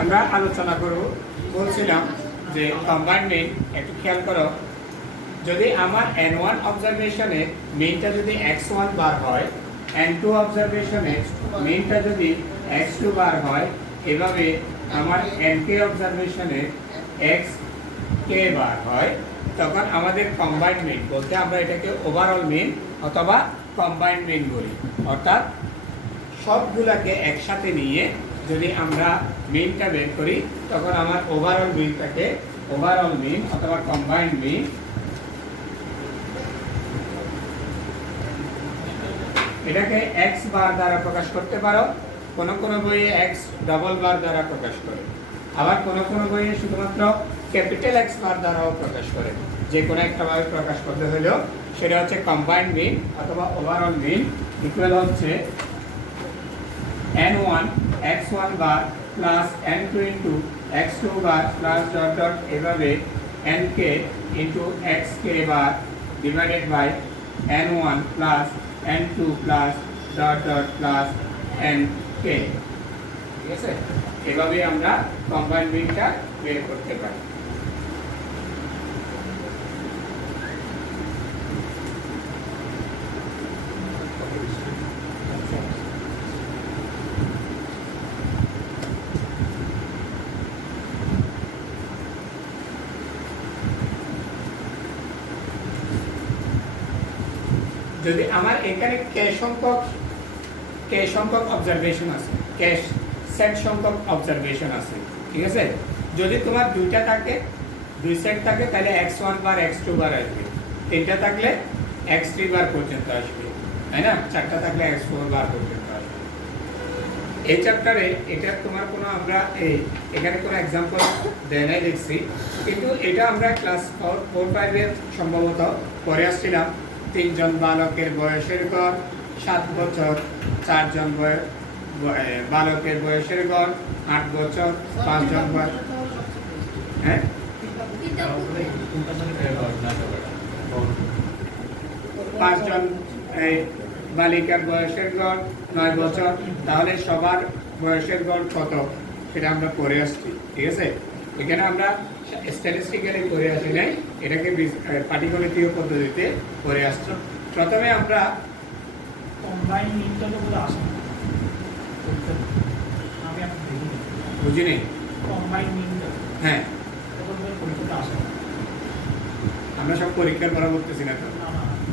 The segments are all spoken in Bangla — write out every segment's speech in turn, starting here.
আমরা আলোচনা করব বলছিলাম যে কম্বাইনমেন্ট একটু খেয়াল করো যদি আমার n1 অবজারভেশনে মিনটা যদি x1 বার হয় n2 অবজারভেশনে মিনটা যদি x2 বার হয় এভাবে আমার nk অবজারভেশনে xk বার হয় তখন আমাদের কম্বাইন্ড মিন বলতে আমরা এটাকে ওভারঅল মিন অথবা কম্বাইন্ড মিন বলি অর্থাৎ সবগুলাকে একসাথে নিয়ে যদি আমরা মিনটা বের করি তখন আমার ওভারঅল মিনটাকে ওভারঅল মিন অথবা কম্বাইন্ড মিন এটাকে x বার দ্বারা প্রকাশ করতে পারো কোন কোন বইয়ে x ডাবল বার দ্বারা প্রকাশ করে আবার কোন কোন বইয়ে শুধুমাত্র ক্যাপিটাল X বার দ্বারাও প্রকাশ করে যে কোনো একটা ভাবে প্রকাশ করতে হলেও সেটা হচ্ছে কম্বাইন্ড মিন অথবা ওভারঅল মিন ইকুয়াল হচ্ছে n1 x1 bar plus n2 into x2 bar plus dot dot এভাবে nk into xk bar divided by n1 plus n2 plus dot dot plus nk ঠিক আছে এভাবে আমরা কম্বাইন্ড মিনটা বের করতে পারি যদি আমার এখানে কে সংখ্যক অবজারভেশন আছে কে সেট সংখ্যক অবজারভেশন আছে ঠিক আছে যদি তোমার দুইটা থাকে দুই সেট থাকে তাহলে x1 বার x2 বার আসবে তিনটা থাকলে x3 বার পর্যন্ত আসবে তাই না চারটা থাকলে x4 বার পর্যন্ত আসবে এই চ্যাপ্টারে এটা তোমার কোনো আমরা এখানে কোনো एग्जांपल দেয় নাই দেখছি কিন্তু এটা আমরা ক্লাস 4 5 এর সম্ভবত পড়ে আসছিলাম তিনজন বালকের বয়সের গড় 7 বছর চারজন বালকের বয়সের গড় 8 বছর পাঁচজন হ্যাঁ পাঁচজন বালিকার বয়সের গড় 9 বছর তাহলে সবার বয়সের গড় কত সেটা আমরা পড়ে আসছি ঠিক আছে এখানে আমরা স্ট্যাটিস্টিক্যালি পড়ে আসি নাই এটাকে পাটিগণিতীয় পদ্ধতিতে পড়ে আসছি প্রথমে আমরা কম্বাইন মিনটা তো বলে আসে আমি আপনি দেখি বুঝি নেই কম্বাইন মিনটা হ্যাঁ তখন বলে পরীক্ষাতে আসে আমরা সব পরীক্ষার পড়া করতেছি না তো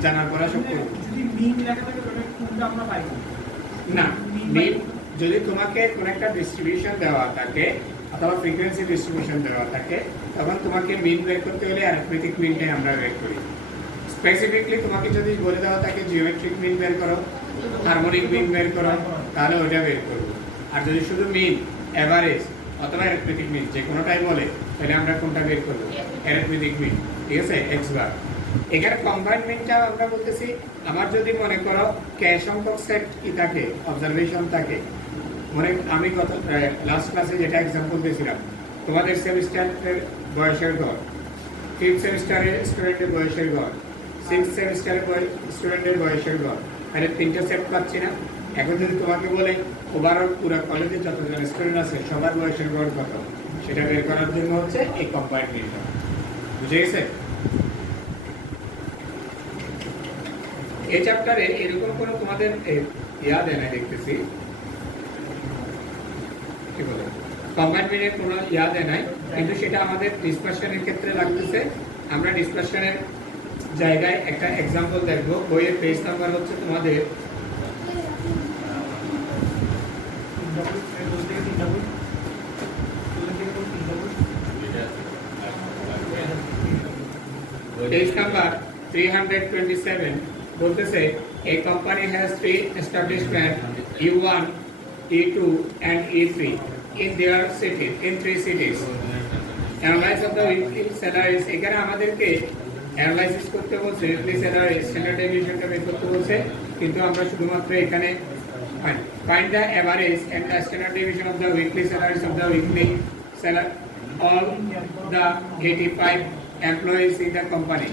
জানার পড়া সব করব যদি মিন লেখা থাকে তবে কোনটা আমরা পাই না মিন যদি তোমাকে কোন একটা ডিস্ট্রিবিউশন দেওয়া থাকে অথবা ফ্রিকোয়েন্সি ডিস্ট্রিবিউশন দেওয়া থাকে তখন তোমাকে মিন বের করতে হলে অ্যারিথমেটিক মিনটাই আমরা বের করি স্পেসিফিকলি তোমাকে যদি বলে দেওয়া থাকে জিওমেট্রিক মিন বের করো হারমোনিক মিন বের করো তাহলে ওটা বের করবো আর যদি শুধু মিন এভারেজ অথবা অ্যারিথমেটিক মিন যে কোনোটাই বলে তাহলে আমরা কোনটা বের করবো অ্যারিথমেটিক মিন ঠিক আছে x বার এখানে কম্বাইন্ড মিনটা আমরা বলতেছি আমার যদি মনে করো কে সংখ্যক সেট কি থাকে অবজারভেশন থাকে মানে আমি গত লাস্ট ক্লাসে যেটা एग्जांपल দিয়েছিলাম তোমাদের সেমিস্টারের বয়সের গড় 5th সেমিস্টারের স্টুডেন্টের বয়সের গড় 6th সেমিস্টারের স্টুডেন্টের বয়সের গড় তাহলে তিনটা সেট পাচ্ছি না এখন যদি তোমাকে বলে ওভারঅল পুরো কলেজে যতজন স্টুডেন্ট আছে সবার বয়সের গড় কত সেটা বের করার জন্য হচ্ছে এই কম্বাইন্ড মিনটা বুঝে গেছে এই চ্যাপ্টারে এরকম কোনো তোমাদের ইয়া দেয় না দেখতেছি কি বলে কম্বাইন্ড মিনের কোনো ইয়া দেয় নাই কিন্তু সেটা আমাদের ডিসকাশনের ক্ষেত্রে লাগতেছে আমরা ডিসকাশনের জায়গায় একটা एग्जांपल দেখব বইয়ের পেজ নাম্বার হচ্ছে তোমাদের পেজ নাম্বার 327 বলতেছে a company has three establishment E1 E2 and E3 in their cities in three cities analyze of the weekly salaries এখানে আমাদেরকে অ্যানালাইসিস করতে বলছে উইকলি স্যালারি স্ট্যান্ডার্ড ডেভিয়েশনটা বের করতে বলছে কিন্তু আমরা শুধুমাত্র এখানে find the average and the standard deviation of the weekly salaries of the weekly salary all the 85 employees in the company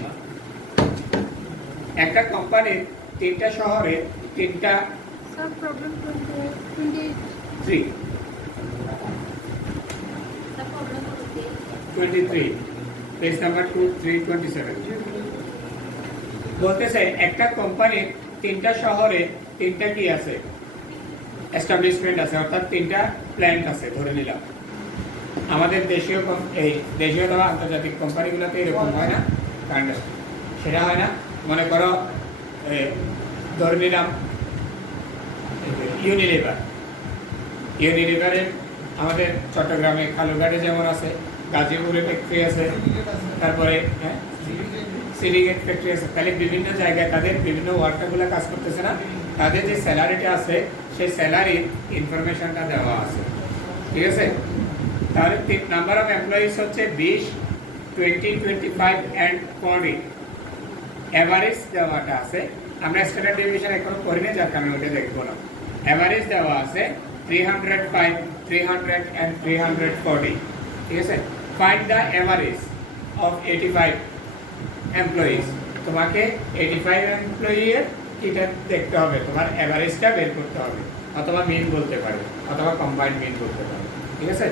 একটা কোম্পানির তিনটা শহরে তিনটা Sir, problem 23. 23 পেজ নাম্বার 327 বলতেছে একটা কোম্পানির তিনটা শহরে তিনটা কি আছে এস্টাবলিশমেন্ট আছে অর্থাৎ তিনটা প্ল্যান্ট আছে ধরে নিলাম আমাদের দেশীয় এই দেশীয় অথবা আন্তর্জাতিক কোম্পানিগুলোতে এরকম হয় না কারণ সেটা হয় না মনে করো ধরে নিলাম ইউনিলিভারের আমাদের চট্টগ্রামে খালুঘাটে যেমন আছে গাজীপুরে ফ্যাক্টরি আছে তারপরে সিরিগেট ফ্যাক্টরি আছে তাহলে বিভিন্ন জায়গায় তাদের বিভিন্ন ওয়ার্কারগুলো কাজ করতেছে না তাদের যে স্যালারিটা আছে সেই স্যালারির ইনফরমেশনটা দেওয়া আছে ঠিক আছে তাহলে নাম্বার অফ এমপ্লয়িজ হচ্ছে 20 20 25 অ্যান্ড 40 এভারেজ দেওয়াটা আছে আমরা স্ট্যান্ডার্ড ডিভিশন এখনো করি না যার কারণে ওটা দেখবো না এভারেজ দেওয়া আছে 305 300 and 340 ঠিক আছে find the average of 85 employees তোমাকে 85 এমপ্লয়ির এটা দেখতে হবে তোমার এভারেজটা বের করতে হবে অথবা মিন বলতে পারো অথবা কম্বাইন্ড মিন বলতে পারো ঠিক আছে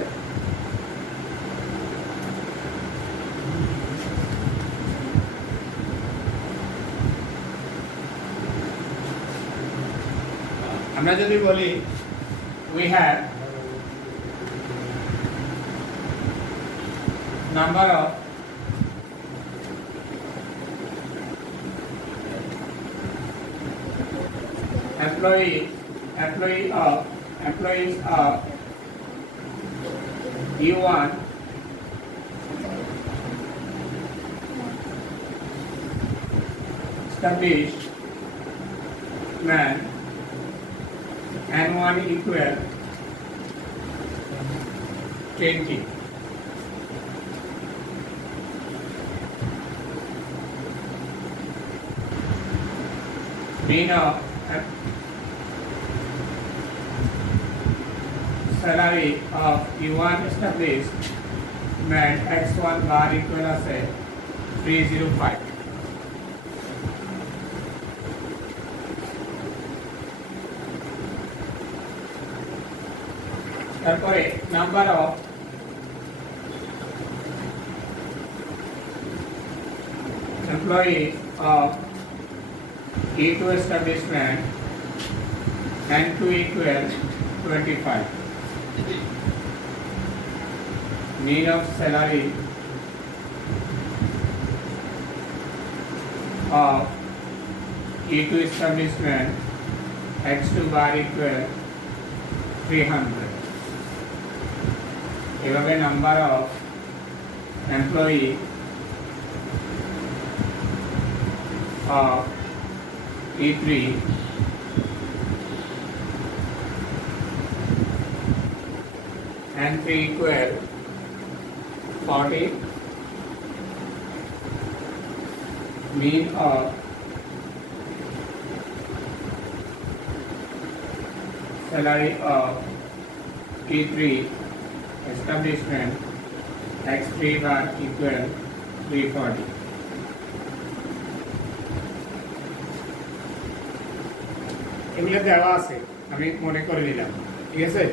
আমরা যদি বলি we have number of employees of E1 established man N1 equal 20 mean of salary of E1 established met X1 bar equal as 305 তারপরে number of employees of E2 establishment N2 equal 25 mean of salary of E2 establishment X2 bar equal 300 এভাবে number of employee of E3 and 3 equal 40 mean of salary of E3 establishment X3 bar equal 340 এগুলো দেওয়া আছে আমি মনে করে নিলাম ঠিক আছে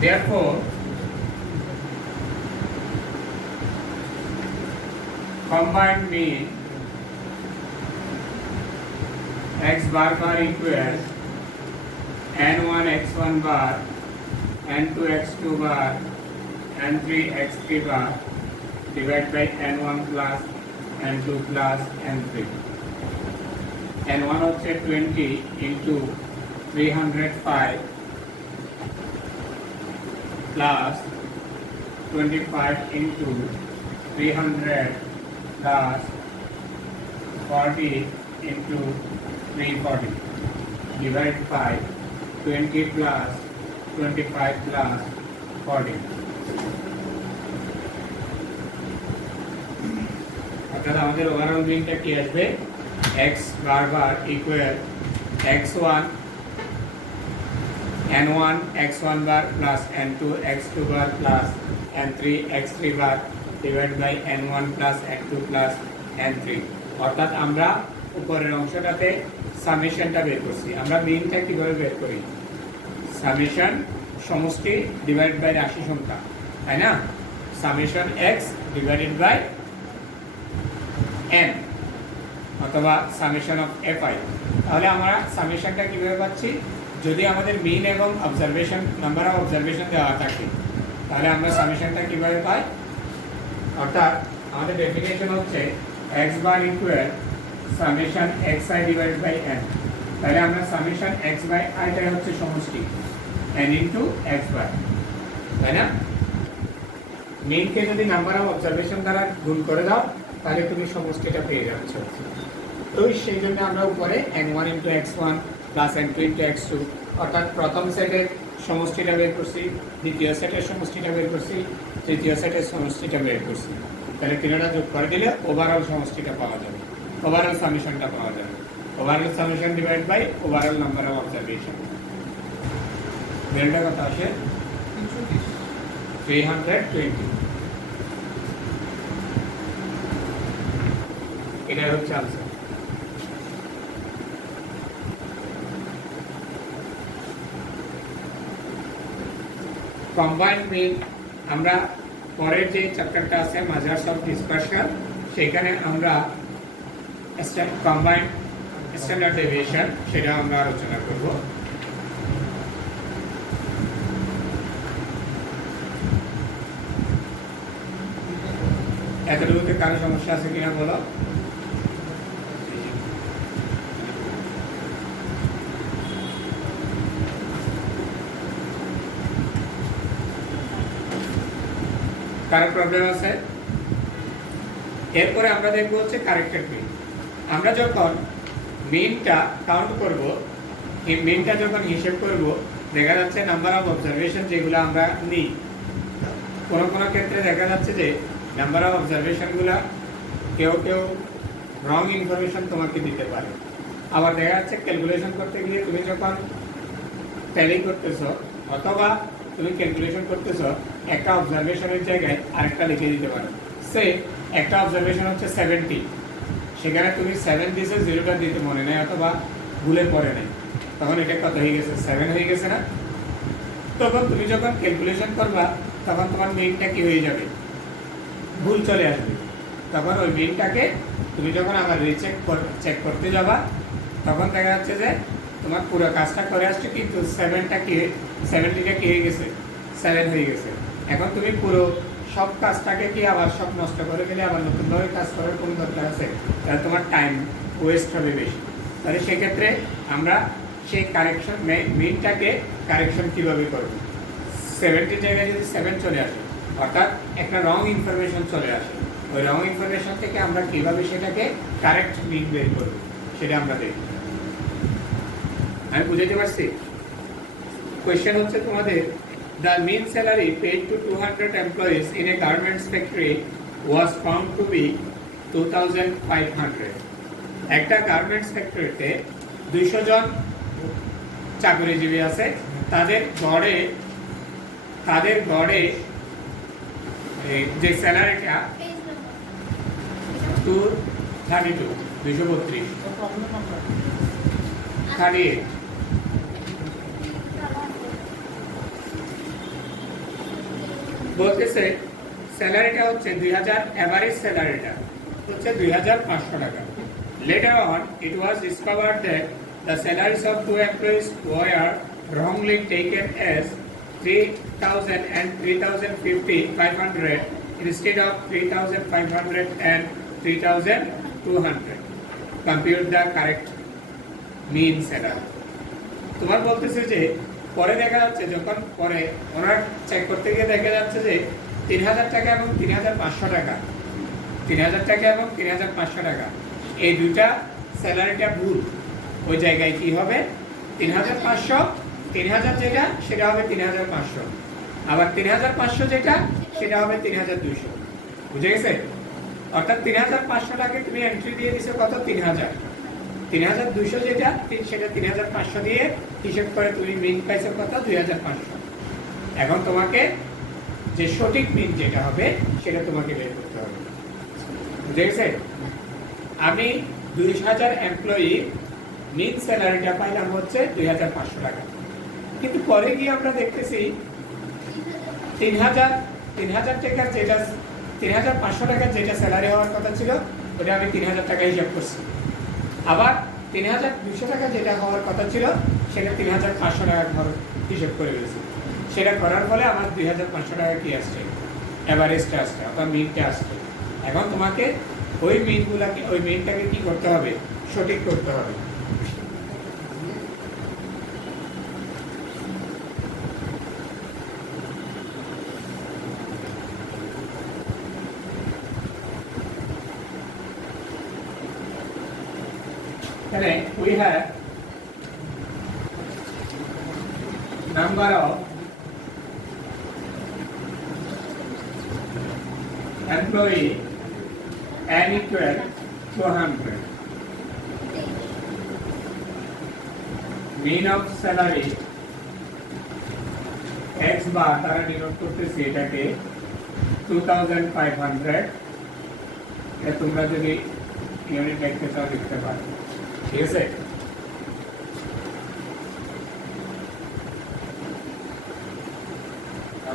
Therefore, combined mean x bar equals n1 x1 bar, n2 x2 bar, n3 x3 bar divided by n1 plus n2 plus n3. n1 হচ্ছে 20 into 305 plus 25 into 300 plus 40 into 340 divided by 20 plus 25 plus 40. অর্থাৎ আমাদের ওভারঅল মিনটা কি আসবে x বারবার equal x1 n1 x1 bar plus n2 x2 bar plus n3 x3 bar divide by n1 plus n2 plus n3। অর্থাৎ আমরা উপরের অংশটাতে সামেশনটা বের করছি। আমরা মিনটা কিভাবে বের করি? সামেশন সমষ্টি ডিভাইড বাই রাশি সংখ্যা, তাই না? Summation x divided by n অথবা সামেশন অফ fi। তাহলে আমরা সামেশনটা কিভাবে পাচ্ছি? যদি আমাদের মিন এবং অবজারভেশন নাম্বার অফ অবজারভেশন দেওয়া থাকে তাহলে আমরা সামেশনটা কিভাবে পাই? অর্থাৎ আমাদের ডেফিনেশন হচ্ছে x bar equal summation xi divided by n। তাহলে আমরা সামেশন x বাই i টাই হচ্ছে সমষ্টি n ইনটু x বার, তাই না? মিনকে যদি নাম্বার অফ অবজারভেশন দ্বারা গুণ করে দাও তাহলে তুমি সমষ্টিটা পেয়ে যাচ্ছ। তো সেই জন্য আমরা উপরে n1 into x1 plus n2 into x2 অর্থাৎ প্রথম সেটের সমষ্টিটা বের করছি, দ্বিতীয় সেটের সমষ্টিটা বের করছি, তৃতীয় সেটের সমষ্টিটা বের করছি। তাহলে তিনটা যোগ করে দিলে ওভারঅল সমষ্টিটা পাওয়া যাবে, ওভারঅল সামেশনটা পাওয়া যাবে। Overall summation divide by overall number of observation. বেলটা কত আসে? 320। এটাই হচ্ছে আনসার। কম্বাইন্ড মিন আমরা পরের যে চ্যাপ্টারটা আছে মেজার্স অফ ডিসপারশন সেখানে আমরা কম্বাইন্ড স্ট্যান্ডার্ড ডেভিয়েশন সেটা আমরা আলোচনা করব। এতটুকুতে কারো সমস্যা আছে কিনা বলো? কারো প্রবলেম আছে? এরপরে আমরা দেখবো হচ্ছে কারেক্টেড মিন। আমরা যখন মিনটা কাউন্ট করব, এই মিনটা যখন হিসেব করব দেখা যাচ্ছে নাম্বার অফ অবজারভেশন যেগুলো আমরা নিই, কোনো কোনো ক্ষেত্রে দেখা যাচ্ছে যে নাম্বার অফ অবজারভেশনগুলো কেউ কেউ রং ইনফরমেশন তোমাকে দিতে পারে। আবার দেখা যাচ্ছে ক্যালকুলেশন করতে গিয়ে তুমি যখন ট্যালি করতেছো অথবা তুমি ক্যালকুলেশন করতেছো একটা অবজারভেশনের জায়গায় আরেকটা লিখে দিতে পারো। সে একটা অবজারভেশন হচ্ছে 70, সেখানে তুমি 7 দিয়েছো, 0টা দিতে মনে নেই অথবা ভুলে পড়ে নেই, তখন এটা কত হয়ে গেছে? 7 হয়ে গেছে না? তখন তুমি যখন ক্যালকুলেশন করবা তখন তোমার মিনটা কি হয়ে যাবে? ভুল চলে আসবে। তখন ওই মিনটাকে তুমি যখন আবার চেক করতে যাবা তখন দেখা যাচ্ছে যে তোমার পুরো কাজটা করে আসছে কিন্তু 70টা কি হয়ে গেছে? 7 হয়ে গেছে। এখন তুমি পুরো সব কাজটাকে কি আবার সব নষ্ট করে গেলে আবার নতুনভাবে কাজ করার কোনো দরকার আছে? তাহলে তোমার টাইম ওয়েস্ট হবে বেশি। তাহলে সেক্ষেত্রে আমরা সেই কারেকশন মিনটাকে কারেকশন কীভাবে করব? 70 জায়গায় যদি 7 চলে আসে অর্থাৎ একটা রং ইনফরমেশন চলে আসে, ওই রং ইনফরমেশন থেকে আমরা কিভাবে সেটাকে কারেক্ট মিন বের করব সেটা আমরা দেখব। আমি বুঝাতে পারছি? কোয়েশ্চেন হচ্ছে তোমাদের, the mean salary paid to 200 employees in a garments factory was found to be 2500. একটা গার্মেন্টস ফ্যাক্টরিতে 200 জন চাকরিজীবী আছে, তাদের গড়ে যে স্যালারিটা 232 38 বলতেছে স্যালারিটা হচ্ছে 2000, এভারেজ স্যালারিটা হচ্ছে 2500 টাকা। Later on, it was discovered that the salaries of two employees were wrongly taken as 3,000 and 3,500 instead of 3,500 and 3,200. Compute the correct mean salary. তোমার বলতেছে যে পরে দেখা যাচ্ছে যখন পরে ওনার চেক করতে গিয়ে দেখা যাচ্ছে যে ৩,০০০ টাকা এবং ৩,৫০০ টাকা, ৩,০০০ টাকা এবং ৩,৫০০ টাকা, এই দুইটা স্যালারিটা ভুল। ওই জায়গায় কি হবে ৩,৫০০, ৩,০০০ যেটা সেটা হবে ৩,৫০০, আবার ৩,৫০০ যেটা সেটা হবে ৩,২০০। বুঝে গেছে? অর্থাৎ ৩,৫০০ টাকা তুমি এন্ট্রি দিয়ে দিছো কত ৩,০০০, ৩,২০০ যেটা সেটা ৩,৫০০ দিয়ে হিসেব করে তুমি মিন পাইছো কত ২,৫০০। এখন তোমাকে যে সঠিক মিন যেটা হবে সেটা তোমাকে বের করতে হবে। বুঝে গেছে? আমি ২০০০ এমপ্লয়ি মিন স্যালারিটা পাইলাম হচ্ছে ২,৫০০ টাকা, কিন্তু পরে গিয়ে আমরা দেখতেছি ৩,০০০ টাকার যেটা ৩,৫০০ টাকার যেটা স্যালারি হওয়ার কথা ছিল ওটা আমি ৩,০০০ টাকা হিসাব করছি, আবার ৩,২০০ টাকা যেটা হওয়ার কথা ছিল সেটা ৩,৫০০ টাকা হিসেব করে ফেলেছি। সেটা করার ফলে আমার ২,৫০০ টাকা কি আসছে, অ্যাভারেজটা আসছে অর্থাৎ মিনটা আসছে। এখন তোমাকে ওই মিনগুলাকে ওই মিনটাকে কি করতে হবে, সঠিক করতে হবে। We have number of employee n equal 200. Mean of salary x bar তারা ডিনোট করতেছে এটাকে 2500। এটা তোমরা যদি ইউনিট দেখতে চাও লিখতে পারো, ঠিক আছে?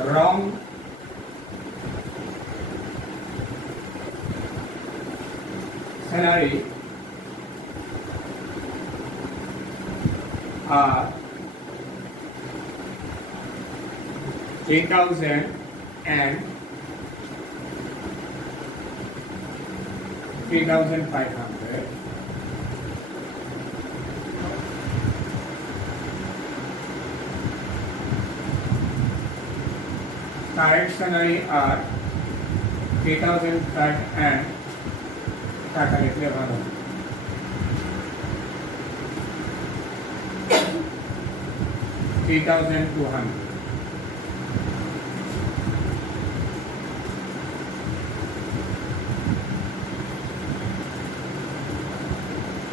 wrong salary are 3,000 and 3,500. Correct salary are 3,000 and টাকা লিখলে ভালো। 3,200।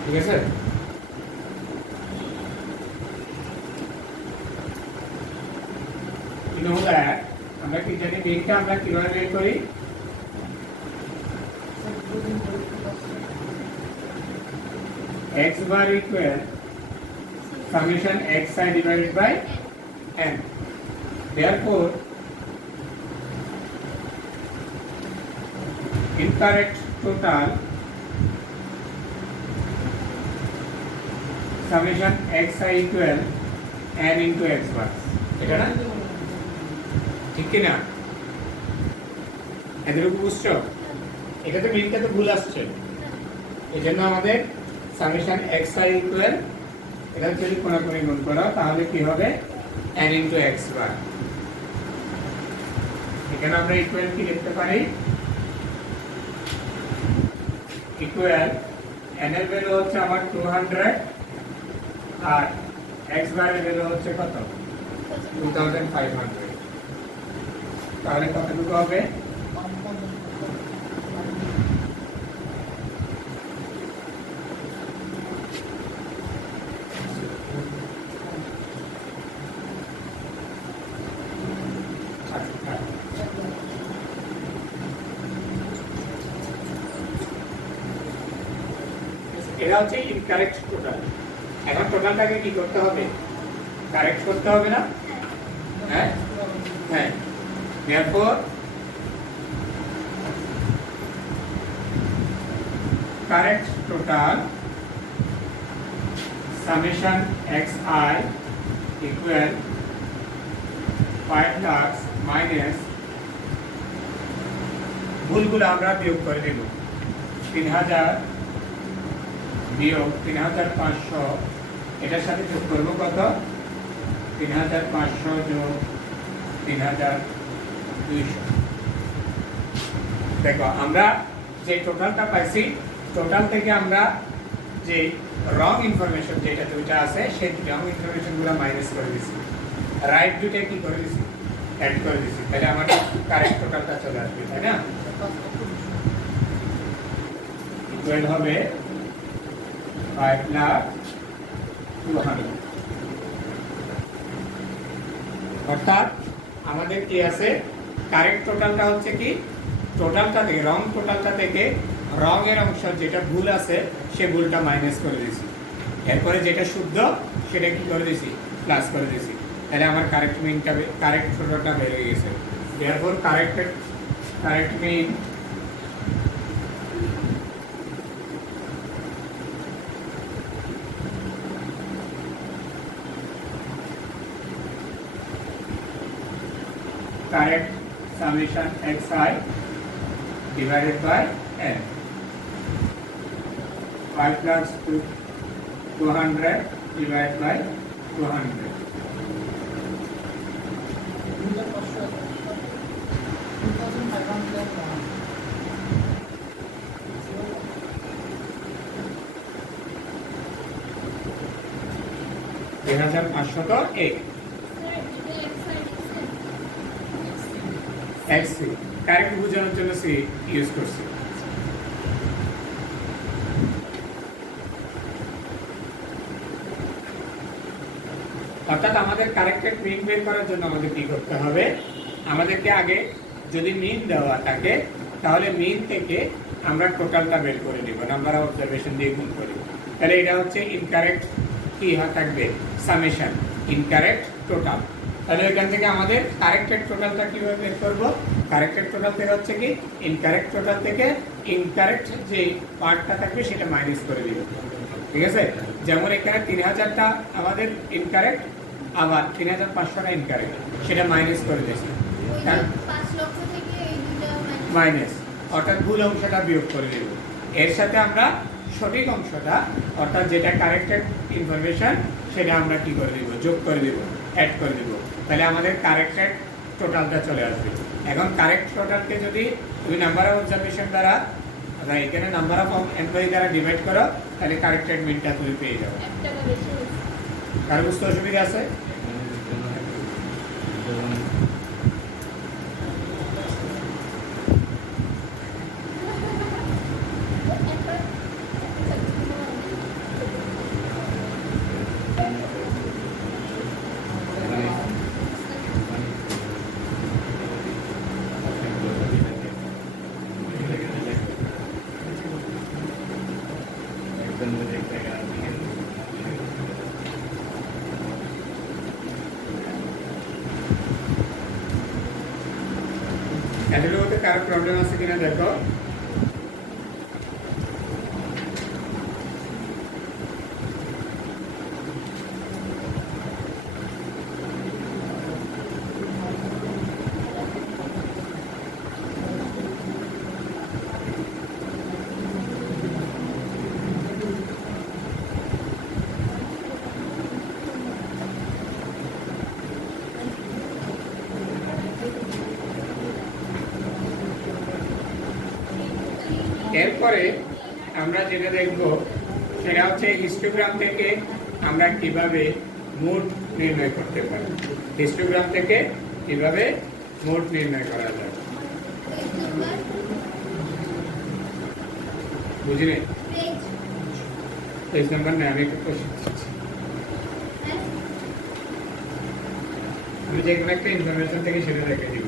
ঠিক আছে? You know that আমরা কি জানি মিনটা আমরা কিভাবে বের করি? x bar equal summation xi divided by n. Therefore, incorrect total summation xi equal n into x bar. এটা না? ঠিক কি না? এতটুকু বুঝছো? এটাতে মিনটা তো ভুল আসছে, এই জন্য আমাদের সামেশন xi ইকুয়াল এটা যদি কোণাকুণি গুণ করা তাহলে কি হবে n into x বার। এখানে আমরা ইকুয়াল কি লিখতে পারি, ইকুয়াল n এর ভ্যালু হচ্ছে আমার 200 আর x বারের ভ্যালু হচ্ছে কত 2500। তাহলে কতটুকু হবে? এটা হচ্ছে ইনকারেক্ট টোটাল। এখন টোটালটাকে কি করতে হবে, কারেক্ট করতে হবে না? হ্যাঁ হ্যাঁ। therefore correct total summation xi equal 5 lakhs minus ভুলগুলো আমরা বিয়োগ করে দেব। 3,000 বিয়োগ 3,500, এটার সাথে যোগ করব কত 3,500 যোগ 3,200। দেখো আমরা যে টোটালটা পাইছি, টোটাল থেকে আমরা যে রং ইনফরমেশন যেটা দুইটা আছে সেই রং ইনফরমেশনগুলো মাইনাস করে দিছি, রাইট দুইটা কি করে দিছি, অ্যাড করে দিছি, তাহলে আমার কারেক্ট টোটালটা চলে আসবে, তাই না? ইকুয়াল হবে 5,02,000। অর্থাৎ আমাদের কি আছে, কারেক্ট টোটালটা হচ্ছে কি, টোটালটা থেকে রং টোটালটা থেকে রঙের অংশ যেটা ভুল আছে সে ভুলটা মাইনাস করে দিয়েছি, এরপরে যেটা শুদ্ধ সেটা কি করে দিয়েছি, প্লাস করে দিয়েছি, তাহলে আমার কারেক্ট মিনটা কারেক্ট টোটালটা বের হয়ে গেছে। therefore correct mean correct summation xi divided by n, 5 plus 200 divided by 200, 2501 xc correct বোঝানোর জন্য সি ইউজ করছি। অর্থাৎ আমাদের কারেক্টেড মিন বের করার জন্য আমাদের কি করতে হবে, আমাদেরকে আগে যদি মিন দেওয়া থাকে তাহলে মিন থেকে আমরা টোটালটা বের করে নিব, নাম্বার অফ অবজারভেশন দিয়ে গুণ করি, তাহলে এটা হচ্ছে ইনকারেক্ট কি থাকবে, সামেশন ইনকারেক্ট টোটাল। তাহলে এখান থেকে আমাদের কারেক্টেড টোটালটা কিভাবে বের করব, কারেক্টেড টোটাল থেকে হচ্ছে কি ইনকারেক্ট টোটাল থেকে ইনকারেক্ট যে পার্টটা থাকবে সেটা মাইনাস করে দিব, ঠিক আছে? যেমন এখানে 3000টা আমাদের ইনকারেক্ট, আবার 3500টা ইনকারেক্ট, সেটা মাইনাস করে দিয়েছি, 5 লক্ষ থেকে এই দুটো মাইনাস অর্থাৎ ভুল অংশটা বিয়োগ করে দেব, এর সাথে আমরা সঠিক অংশটা অর্থাৎ যেটা কারেক্টেড ইনফরমেশন সেটা আমরা কি করে দেব, যোগ করে দেব, অ্যাড করে দেব, তাহলে আমাদের কারেক্টেড টোটালটা চলে আসবে। এখন কারেক্ট টোটালকে যদি তুমি নাম্বার অফ অবজারভেশন দ্বারা এখানে নাম্বার অফ এমপ্লয়ি দ্বারা ডিভাইড করো তাহলে কারেক্টেড মিনটা তুমি পেয়ে যাবে। 1 টাকা বেশি হয়েছে। কারো বুঝতে অসুবিধা আছে? এটার মধ্যে কারো প্রবলেম আছে কিনা দেখো। এরপরে আমরা যেটা দেখব সেটা হচ্ছে হিস্টোগ্রাম থেকে আমরা কিভাবে মোড নির্ণয় করতে পারি, হিস্টোগ্রাম থেকে কিভাবে মোড নির্ণয় করা যায়, বুঝলেন? পেজ নাম্বার নেই, আমি একটা কোশ্চেন দিচ্ছি, আমি যে কোনো একটা ইনফরমেশন থেকে সেটা দেখে দিব।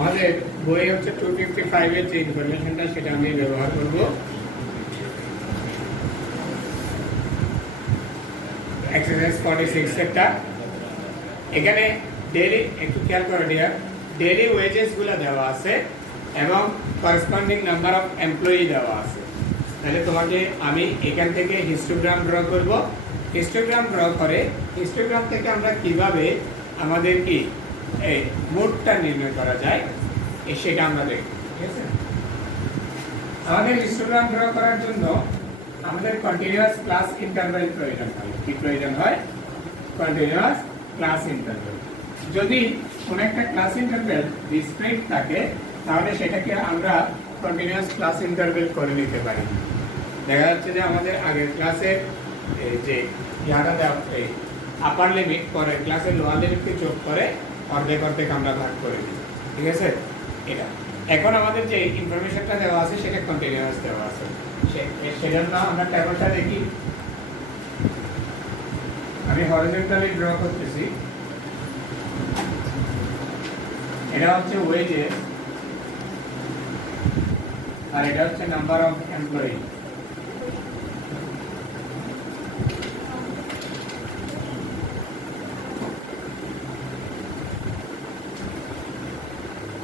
আমাদের বই হচ্ছে 255 এর যে ইনফরমেশনটা সেটা আমি ব্যবহার করব। এক্সারসাইজ 46 একটা, এখানে ডেইলি একটু খেয়াল করো ডিয়ার, ডেইলি ওয়েজেস গুলো দেওয়া আছে এবং করেসপন্ডিং নাম্বার অফ এমপ্লয়ি দেওয়া আছে। তাহলে তোমাকে আমি এখান থেকে হিস্টোগ্রাম ড্র করব। হিস্টোগ্রাম ড্র করে হিস্টোগ্রাম থেকে আমরা কিভাবে আমাদের কি এই মোডটা নির্ণয় করা যায় সেটা আমরা দেখব। ঠিক আছে, আমাদের হিস্টোগ্রাম ড্র করার জন্য আমাদের কন্টিনিউয়াস ক্লাস ইন্টারভ্যাল প্রয়োজন হয়। কি প্রয়োজন হয়? Continuous class interval. যদি কোনো একটা ক্লাস ইন্টারভ্যাল ডিসক্রিট থাকে তাহলে সেটাকে আমরা কন্টিনিউয়াস ক্লাস ইন্টারভ্যাল করে নিতে পারি। দেখা যাচ্ছে যে আমাদের আগের ক্লাসে যে ইয়াটা দেওয়া এই আপার লিমিট পরে ক্লাসের লোয়ার লিমিটকে যোগ করে অর্ধেক অর্ধেক আমরা ভাগ করে দিই। ঠিক আছে, এটা এখন আমাদের যে ইনফরমেশনটা দেওয়া আছে সেটা কন্টিনিউয়াস দেওয়া আছে। সেজন্য আমরা টেবিলটা দেখি। আমি হরিজন্টালি ড্র করতেছি। এটা হচ্ছে ওয়েজেস আর এটা হচ্ছে নাম্বার অফ এমপ্লয়ি।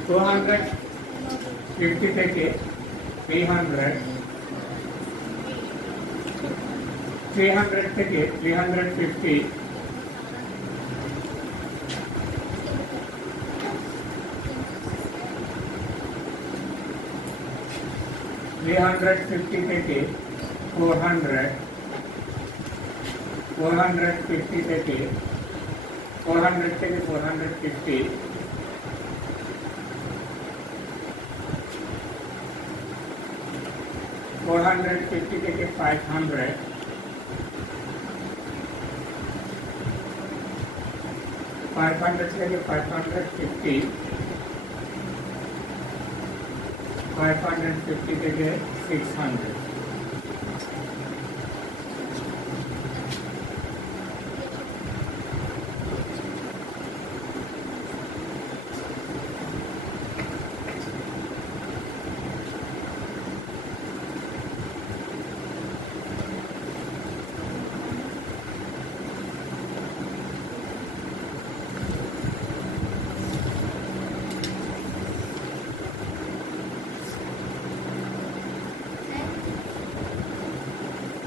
টু 250 থেকে 300, 300 থেকে 350, 350 থেকে 400, 450 থেকে 400 থেকে 450, 450 থেকে 500, 500 থেকে 550, 550 থেকে 600।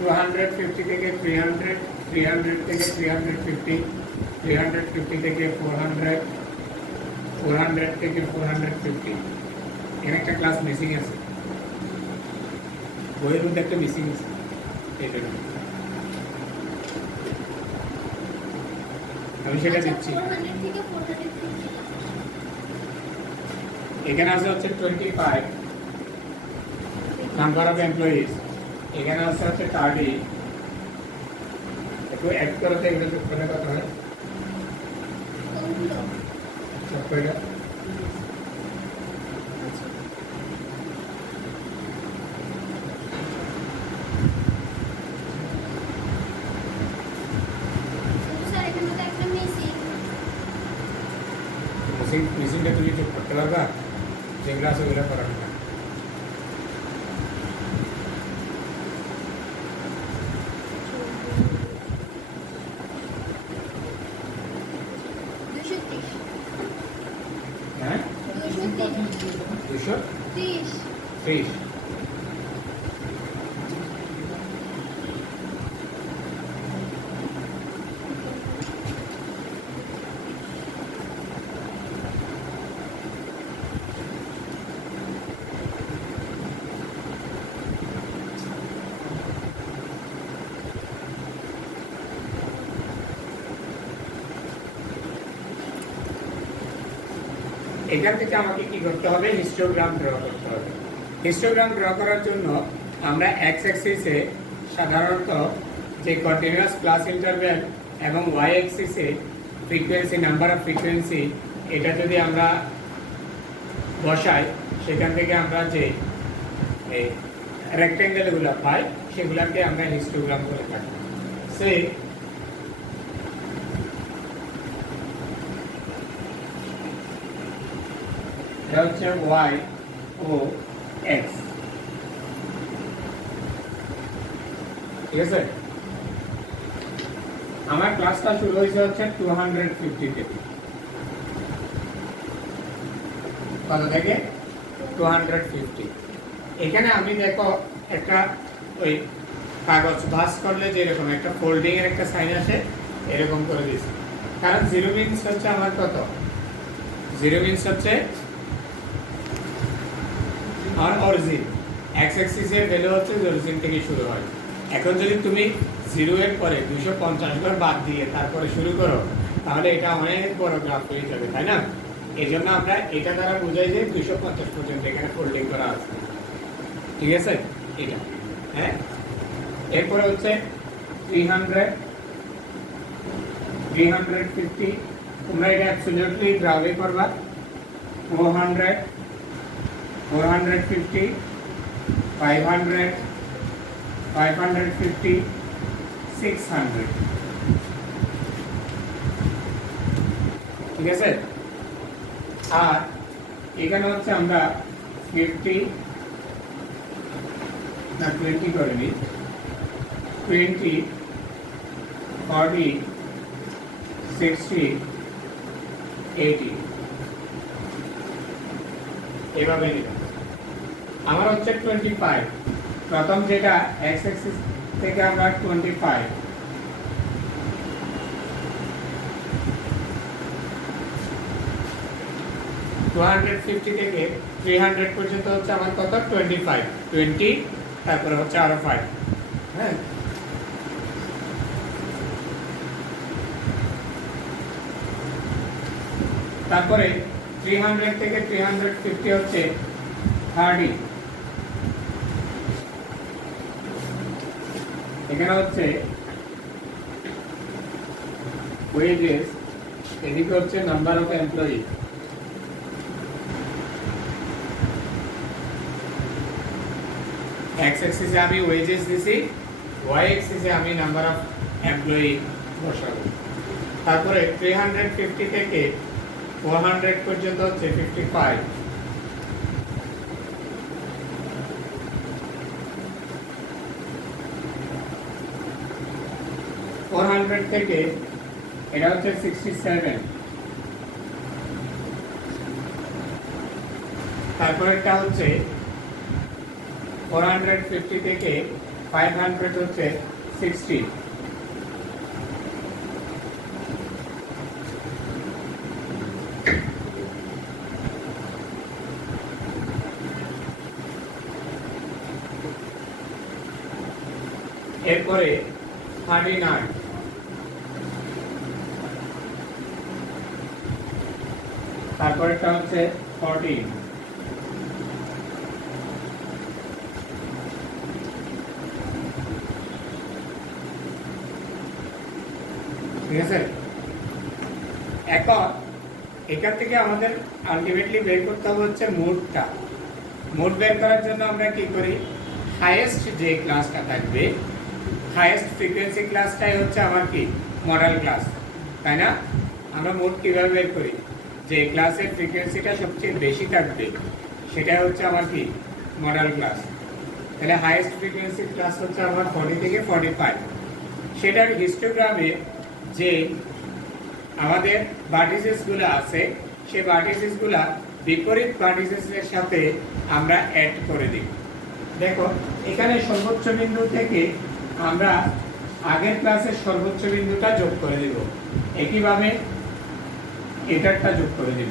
টু 250 থেকে 300, 300 থেকে 350, 350 থেকে 400, 400 থেকে 450। এখানে একটা ক্লাস মিসিং আছে, বইয়ের মধ্যে একটা মিসিং আছে। এটা আমি সেটা দিচ্ছি। 400 থেকে 450 এখানে আছে হচ্ছে 25 নাম্বার অফ এমপ্লয়িজ। এখানে আছে হচ্ছে 30। একটু অ্যাড করতে এগুলো যোগ করে কথা হয় কোনগুলো? সব কয়টা। স্যার এখানে তো একটা মিসিং। মিসিংটা তুমি যোগ করতে পারবা? যেগুলো আছে ওগুলো করার না। হ্যাঁ, 230। এখান থেকে আমাকে কি করতে হবে? হিস্টোগ্রাম ড্র করতে হবে। হিস্টোগ্রাম ড্র করার জন্য আমরা এক্স অ্যাক্সিসে সাধারণত যে কন্টিনিউয়াস ক্লাস ইন্টারভ্যাল এবং ওয়াই অ্যাক্সিসে ফ্রিকোয়েন্সি, নাম্বার অফ ফ্রিকোয়েন্সি, এটা যদি আমরা বসাই সেখান থেকে আমরা যে এই রেক্টেঙ্গেলগুলো পাই সেগুলোকে আমরা হিস্টোগ্রাম করে থাকি। সে এটা হচ্ছে ওয়াই ও এক্স। ঠিক আছে, আমার ক্লাসটা শুরু হয়েছে হচ্ছে 250 থেকে। কত থেকে 250। এখানে আমি দেখো একটা ওই কাগজ ভাঁজ করলে যেরকম একটা ফোল্ডিং এর একটা সাইন আসে এরকম করে দিয়েছি, কারণ জিরো মিনস হচ্ছে আমার কত, জিরো মিনস হচ্ছে আমার অরিজিন, এক্স অ্যাক্সিস এর ভ্যালু হচ্ছে অরিজিন থেকে শুরু হয়। এখন যদি তুমি 0 এর পরে 250 বার বাদ দিয়ে তারপরে শুরু করো তাহলে এটা অনেক বড় গ্রাফ হয়ে যাবে, তাই না? এই জন্য আমরা এটা দ্বারা বোঝাই যে 250 পর্যন্ত এখানে ফোল্ডিং করা আছে, ঠিক আছে? এটা হ্যাঁ। এরপরে হচ্ছে 300 350, তোমরা এটা অ্যাবসলিউটলি গ্রাফে করবা। 400 450, 500 550, 600, ঠিক আছে? আর এখানে হচ্ছে আমরা 50 না 20 করে নিই, 20, 40, 60, 80 এভাবে নিলাম। আমার হচ্ছে 25, প্রথম যেটা এক্স অ্যাক্সিস থেকে আমরা 25, থেকে 300 পর্যন্ত হচ্ছে আমার কত 25, 20 তারপরে হচ্ছে আরো 5, হ্যাঁ। তারপরে 300 থেকে 350 হচ্ছে 30, এখানে হচ্ছে ওয়েজেস, এদিকে হচ্ছে নাম্বার অফ এমপ্লয়ি। এক্স অ্যাক্সিসে আমি ওয়েজেস দিছি, ওয়াই অ্যাক্সিসে আমি নাম্বার অফ এমপ্লয়ি বসাবো। তারপরে 350 থেকে 400 পর্যন্ত হচ্ছে 55, থেকে এটা হচ্ছে 67, তারপরেরটা হচ্ছে 450 থেকে 500 হচ্ছে 60, এরপরে 39, তারপরেরটা হচ্ছে 14, ঠিক আছে? এখন এখান থেকে আমাদের আলটিমেটলি বের করতে হবে হচ্ছে মোডটা। মোড বের করার জন্য আমরা কি করি, হাইয়েস্ট যে ক্লাসটা থাকবে, হাইয়েস্ট ফ্রিকোয়েন্সি ক্লাসটাই হচ্ছে আমার কি মডেল ক্লাস, তাই না? আমরা মোড কিভাবে বের করি, যে ক্লাসের ফ্রিকোয়েন্সিটা সবচেয়ে বেশি থাকবে সেটা হচ্ছে আমার কি মডেল ক্লাস। তাহলে হাইয়েস্ট ফ্রিকোয়েন্সি ক্লাস হচ্ছে আমার 40 থেকে 45। সেটার হিস্টোগ্রামে যে আমাদের ভার্টিসেসগুলো আছে সেই ভার্টিসেসগুলো বিপরীত ভার্টিসেসের সাথে আমরা অ্যাড করে দিই। দেখো এখানে সর্বোচ্চ বিন্দু থেকে আমরা আগের ক্লাসের সর্বোচ্চ বিন্দুটা যোগ করে দিব, একইভাবে এটারটা যোগ করে দিব,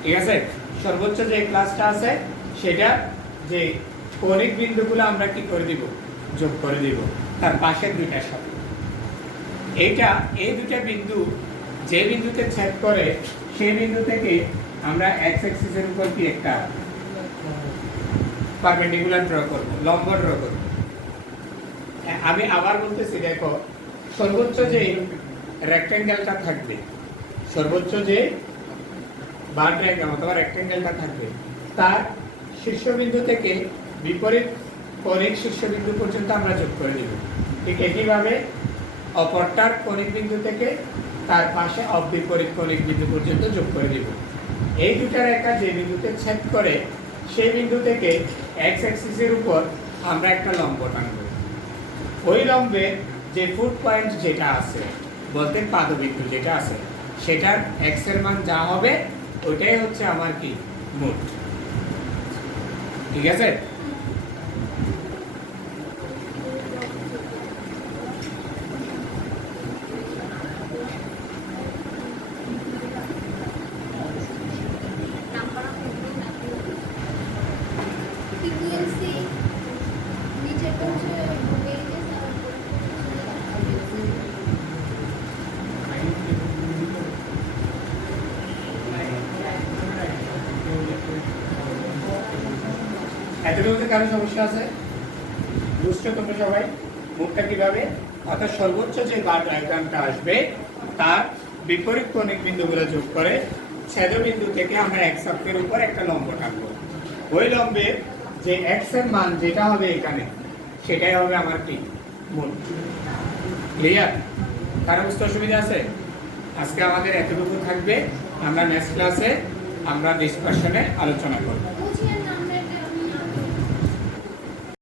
ঠিক আছে? সর্বোচ্চ যে ক্লাসটা আছে সেটা যে কৌণিক বিন্দুগুলো আমরা কি করে দিব, যোগ করে দিব তার পাশের দুইটার সাথে। এইটা এই দুটা বিন্দু যে বিন্দুতে ছেদ করে সেই বিন্দু থেকে আমরা এক্স অ্যাক্সিসের উপর কি একটা পারপেন্ডিকুলার ড্র করব, লম্ব ড্র করব। আমি আবার বলতেছি, দেখো সর্বোচ্চ যে রেক্টেঙ্গেলটা থাকবে, সর্বোচ্চ যে বার ডায়াগ্রাম অথবা রেক্টেঙ্গেলটা থাকবে তার শীর্ষবিন্দু থেকে বিপরীত কৌণিক শীর্ষবিন্দু পর্যন্ত আমরা যোগ করে দিব। ঠিক একইভাবে অপরটার কৌণিক বিন্দু থেকে তার পাশে বিপরীত কৌণিক বিন্দু পর্যন্ত যোগ করে দিব। এই দুটা রেখা যে বিন্দুতে ছেদ করে সেই বিন্দু থেকে এক্স অ্যাক্সিসের উপর আমরা একটা লম্ব টানব। ওই লম্বে যে ফুট পয়েন্ট যেটা আছে বলতে পাদবিন্দু যেটা আছে সেটার এক্স এর মান যা হবে ওইটাই হচ্ছে আমার কি মোট। ঠিক আছে? ফ্রিকোয়েন্সি নিচেটা হচ্ছে ওয়েজেস আর এতটুকুতে কারো সমস্যা আছে? বুঝছো তোমরা সবাই মুখটা কিভাবে? অর্থাৎ সর্বোচ্চ যে বার ডায়াগ্রামটা আসবে তার বিপরীত কোণিক বিন্দুগুলো যোগ করে ছেদবিন্দু থেকে আমরা এক্স অক্ষের উপর একটা লম্ব টানবো। ওই লম্বের যে এক্স এর মান যেটা হবে এখানে সেটাই হবে আমার কি মূল। ক্লিয়ার? কারো বুঝতে অসুবিধা আছে? আজকে আমাদের এতটুকু থাকবে। আমরা নেক্সট ক্লাসে আমরা ডিসকাশনে আলোচনা করব। বুঝিয়ে নাম